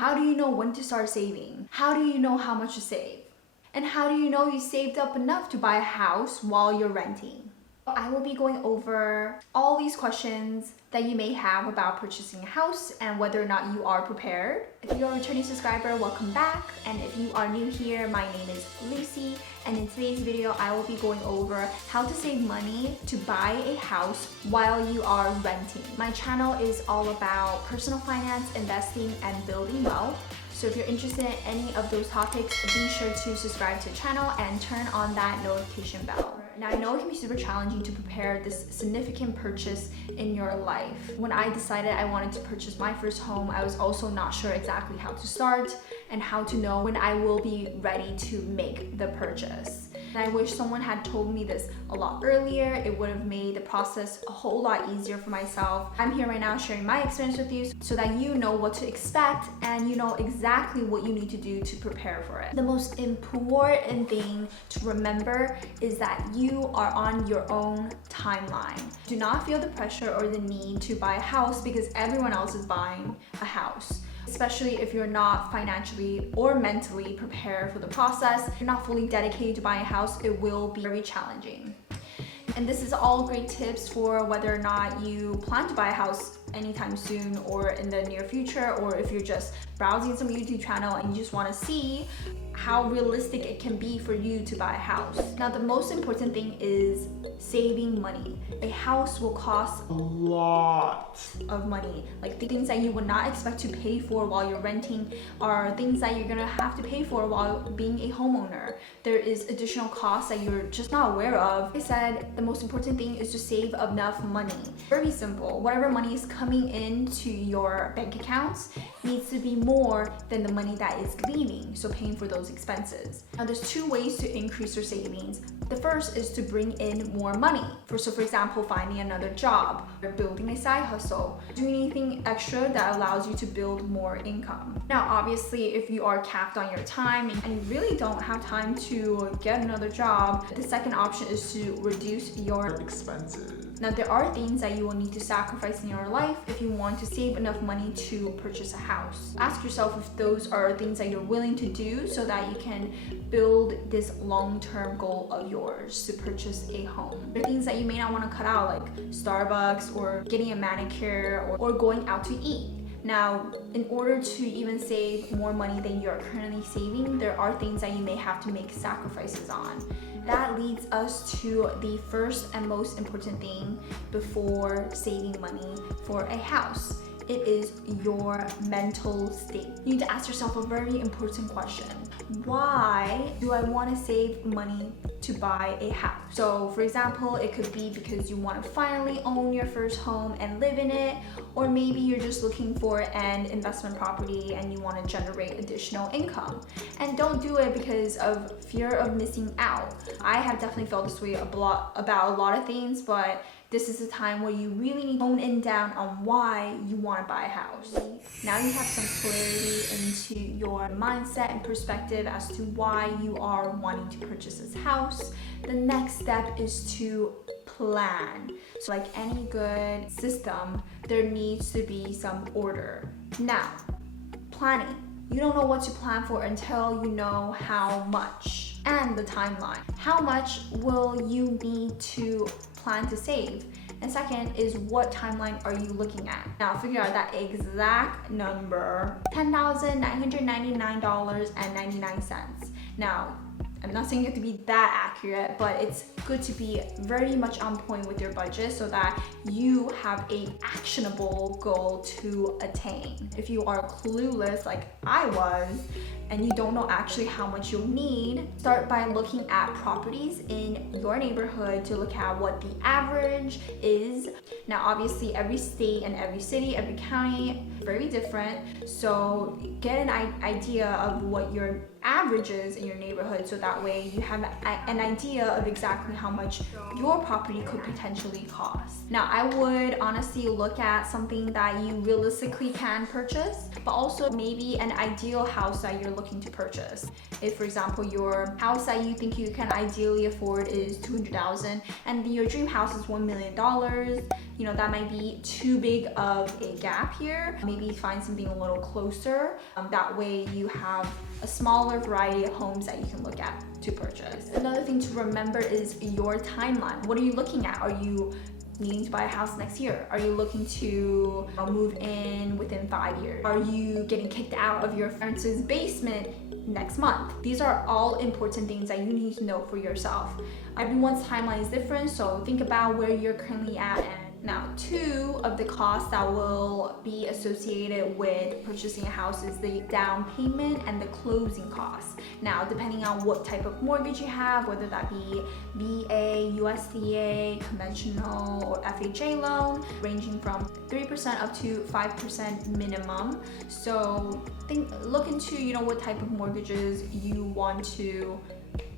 How do you know when to start saving? How do you know how much to save? And how do you know you saved up enough to buy a house while you're renting? I will be going over all these questions that you may have about purchasing a house and whether or not you are prepared. If you are a returning subscriber, welcome back. And if you are new here, my name is Lucy. And in today's video, I will be going over how to save money to buy a house while you are renting. My channel is all about personal finance, investing, and building wealth. So if you're interested in any of those topics, be sure to subscribe to the channel and turn on that notification bell. Now, I know it can be super challenging to prepare this significant purchase in your life. When I decided I wanted to purchase my first home, I was also not sure exactly how to start and how to know when I will be ready to make the purchase. And I wish someone had told me this a lot earlier. It would have made the process a whole lot easier for myself. I'm here right now sharing my experience with you so that you know what to expect and you know exactly what you need to do to prepare for it. The most important thing to remember is that you are on your own timeline. Do not feel the pressure or the need to buy a house because everyone else is buying a house. Especially if you're not financially or mentally prepared for the process, you're not fully dedicated to buying a house, it will be very challenging. And this is all great tips for whether or not you plan to buy a house anytime soon or in the near future, or if you're just browsing some YouTube channel and you just want to see how realistic it can be for you to buy a house. Now, the most important thing is saving money. A house will cost a lot of money. Like the things that you would not expect to pay for while you're renting are things that you're gonna have to pay for while being a homeowner. There is additional costs that you're just not aware of. Like I said, the most important thing is to save enough money. Very simple. Whatever money is coming into your bank accounts needs to be more than the money that is leaving, so paying for those expenses. Now, there's two ways to increase your savings. The first is to bring in more money. So for example, finding another job, or building a side hustle, doing anything extra that allows you to build more income. Now, obviously, if you are capped on your time and you really don't have time to get another job, the second option is to reduce your expenses. Now, there are things that you will need to sacrifice in your life if you want to save enough money to purchase a house. Ask yourself if those are things that you're willing to do so that you can build this long-term goal of yours to purchase a home. There are things that you may not want to cut out, like Starbucks or getting a manicure or going out to eat. Now, in order to even save more money than you're currently saving, there are things that you may have to make sacrifices on. That leads us to the first and most important thing before saving money for a house. It is your mental state. You need to ask yourself a very important question. Why do I want to save money to buy a house? So for example, it could be because you want to finally own your first home and live in it, or maybe you're just looking for an investment property and you want to generate additional income. And don't do it because of fear of missing out. I have definitely felt this way about a lot of things, but this is a time where you really need to hone in down on why you want to buy a house. Now you have some clarity into your mindset and perspective as to why you are wanting to purchase this house. The next step is to plan. So like any good system, there needs to be some order. Now, planning. You don't know what to plan for until you know how much and the timeline. How much will you need to plan to save? And second is, what timeline are you looking at? Now figure out that exact number, $10,999.99. Now, I'm not saying you have to be that accurate, but it's good to be very much on point with your budget so that you have an actionable goal to attain. If you are clueless like I was and you don't know actually how much you'll need, start by looking at properties in your neighborhood to look at what the average is. Now obviously every state and every city, every county, very different. So get an idea of what your averages in your neighborhood, so that way you have an idea of exactly how much your property could potentially cost. Now, I would honestly look at something that you realistically can purchase, but also maybe an ideal house that you're looking to purchase. If, for example, your house that you think you can ideally afford is $200,000 and your dream house is $1 million, you know, that might be too big of a gap here. Maybe find something a little closer. That way you have a smaller variety of homes that you can look at to purchase. Another thing to remember is your timeline. What are you looking at? Are you needing to buy a house next year? Are you looking to move in within 5 years? Are you getting kicked out of your parents' basement next month? These are all important things that you need to know for yourself. Everyone's timeline is different, so think about where you're currently at. And now, 2 of the costs that will be associated with purchasing a house is the down payment and the closing costs. Now, depending on what type of mortgage you have, whether that be VA, USDA, conventional, or FHA loan, ranging from 3% up to 5% minimum. So look into, you know, what type of mortgages you want to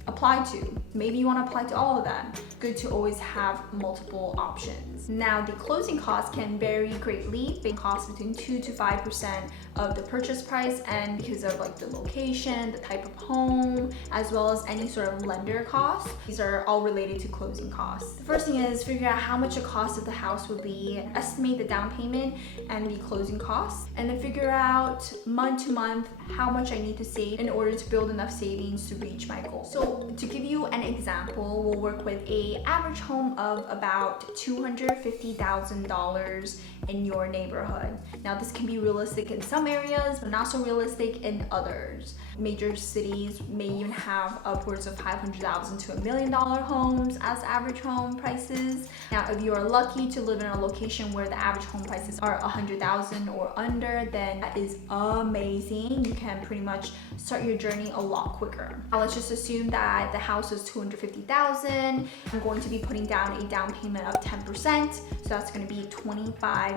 apply to. Maybe you want to apply to all of them. Good to always have multiple options. Now, the closing costs can vary greatly. They cost between 2 to 5% of the purchase price, and because of like the location, the type of home, as well as any sort of lender costs, these are all related to closing costs. The first thing is figure out how much the cost of the house would be, estimate the down payment and the closing costs, and then figure out month to month how much I need to save in order to build enough savings to reach my goal. So to give you an example, we'll work with an average home of about $250,000 in your neighborhood. Now, this can be realistic in some areas, but not so realistic in others. Major cities may even have upwards of $500,000 to $1 million homes as average home prices. Now, if you are lucky to live in a location where the average home prices are $100,000 or under, then that is amazing. You can pretty much start your journey a lot quicker. Now, let's just assume that the house is $250,000. I'm going to be putting down a down payment of 10%, so that's going to be $25,000.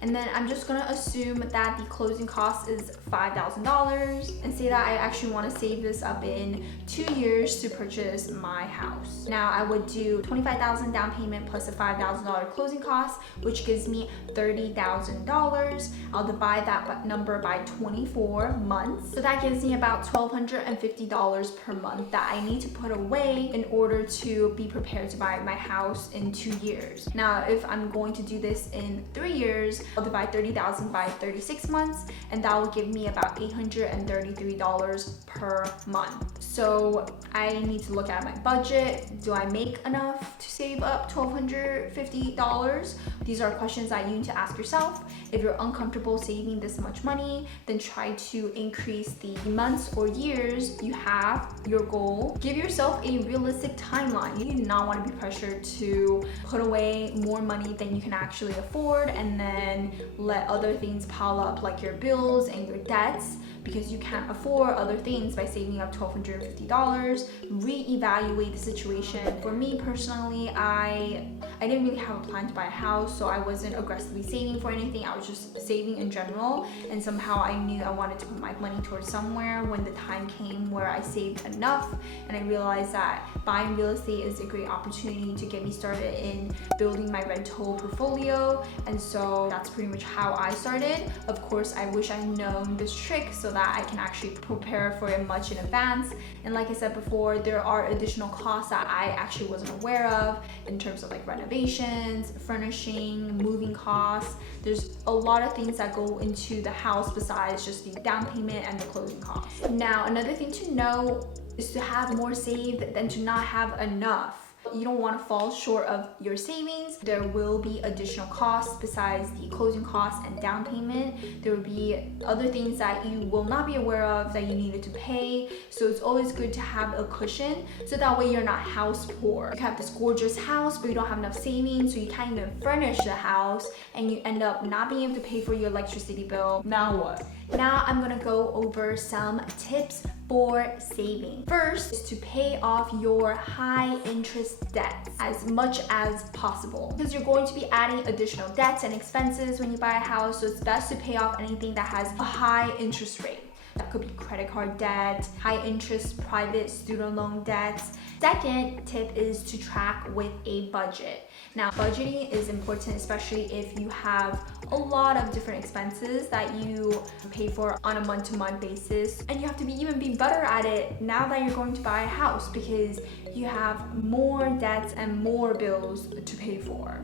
And then I'm just going to assume that the closing cost is $5,000 and say that I actually want to save this up in 2 years to purchase my house. Now, I would do $25,000 down payment plus a $5,000 closing cost, which gives me $30,000. I'll divide that number by 24 months. So that gives me about $1,250 per month that I need to put away in order to be prepared to buy my house in 2 years. Now, if I'm going to do this in 3 years, I'll divide $30,000 by 36 months, and that will give me about $833 per month. So I need to look at my budget. Do I make enough to save up $1,250? These are questions that you need to ask yourself. If you're uncomfortable saving this much money, then try to increase the months or years you have your goal. Give yourself a realistic timeline. You do not want to be pressured to put away more money than you can actually afford and then let other things pile up like your bills and your debts because you can't afford other things by saving up $1,250. Reevaluate the situation. For me personally, I didn't really have a plan to buy a house, so I wasn't aggressively saving for anything. I was just saving in general, and somehow I knew I wanted to put my money towards somewhere when the time came where I saved enough, and I realized that buying real estate is a great opportunity to get me started in building my rental portfolio, and so that's pretty much how I started. Of course, I wish I had known this trick so that I can actually prepare for it much in advance. And like I said before, there are additional costs that I actually wasn't aware of in terms of like renovations, furnishing, moving costs. There's a lot of things that go into the house besides just the down payment and the closing costs. Now, another thing to know is to have more saved than to not have enough. You don't want to fall short of your savings. There will be additional costs besides the closing costs and down payment. There will be other things that you will not be aware of that you needed to pay. So it's always good to have a cushion so that way you're not house poor. You have this gorgeous house but you don't have enough savings, so you can't even furnish the house and you end up not being able to pay for your electricity bill. Now what? Now I'm gonna go over some tips for saving. First is to pay off your high interest debts as much as possible, because you're going to be adding additional debts and expenses when you buy a house, so it's best to pay off anything that has a high interest rate. That could be credit card debt, high interest private student loan debts. Second tip is to track with a budget. Now, budgeting is important, especially if you have a lot of different expenses that you pay for on a month-to-month basis. And you have to even be better at it now that you're going to buy a house, because you have more debts and more bills to pay for.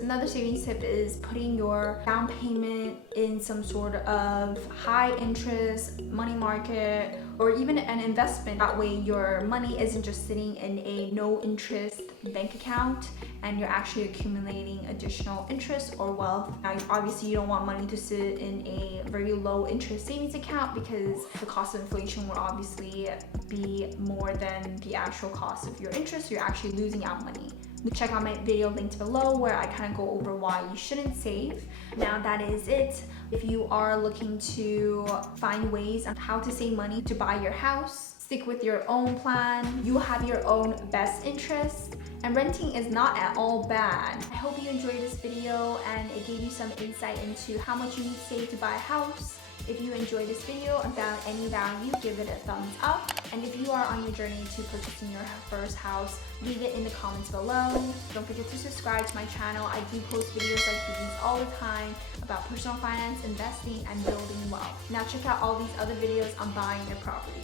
Another savings tip is putting your down payment in some sort of high interest money market or even an investment. That way your money isn't just sitting in a no interest bank account and you're actually accumulating additional interest or wealth. Now, obviously you don't want money to sit in a very low interest savings account, because the cost of inflation will obviously be more than the actual cost of your interest. You're actually losing out money. Check out my video linked below where I kind of go over why you shouldn't save. Now that is it. If you are looking to find ways on how to save money to buy your house, stick with your own plan. You have your own best interest, and renting is not at all bad. I hope you enjoyed this video and it gave you some insight into how much you need to save to buy a house. If you enjoyed this video and found any value, give it a thumbs up. And if you are on your journey to purchasing your first house, leave it in the comments below. Don't forget to subscribe to my channel. I do post videos like these all the time about personal finance, investing, and building wealth. Now check out all these other videos on buying your property.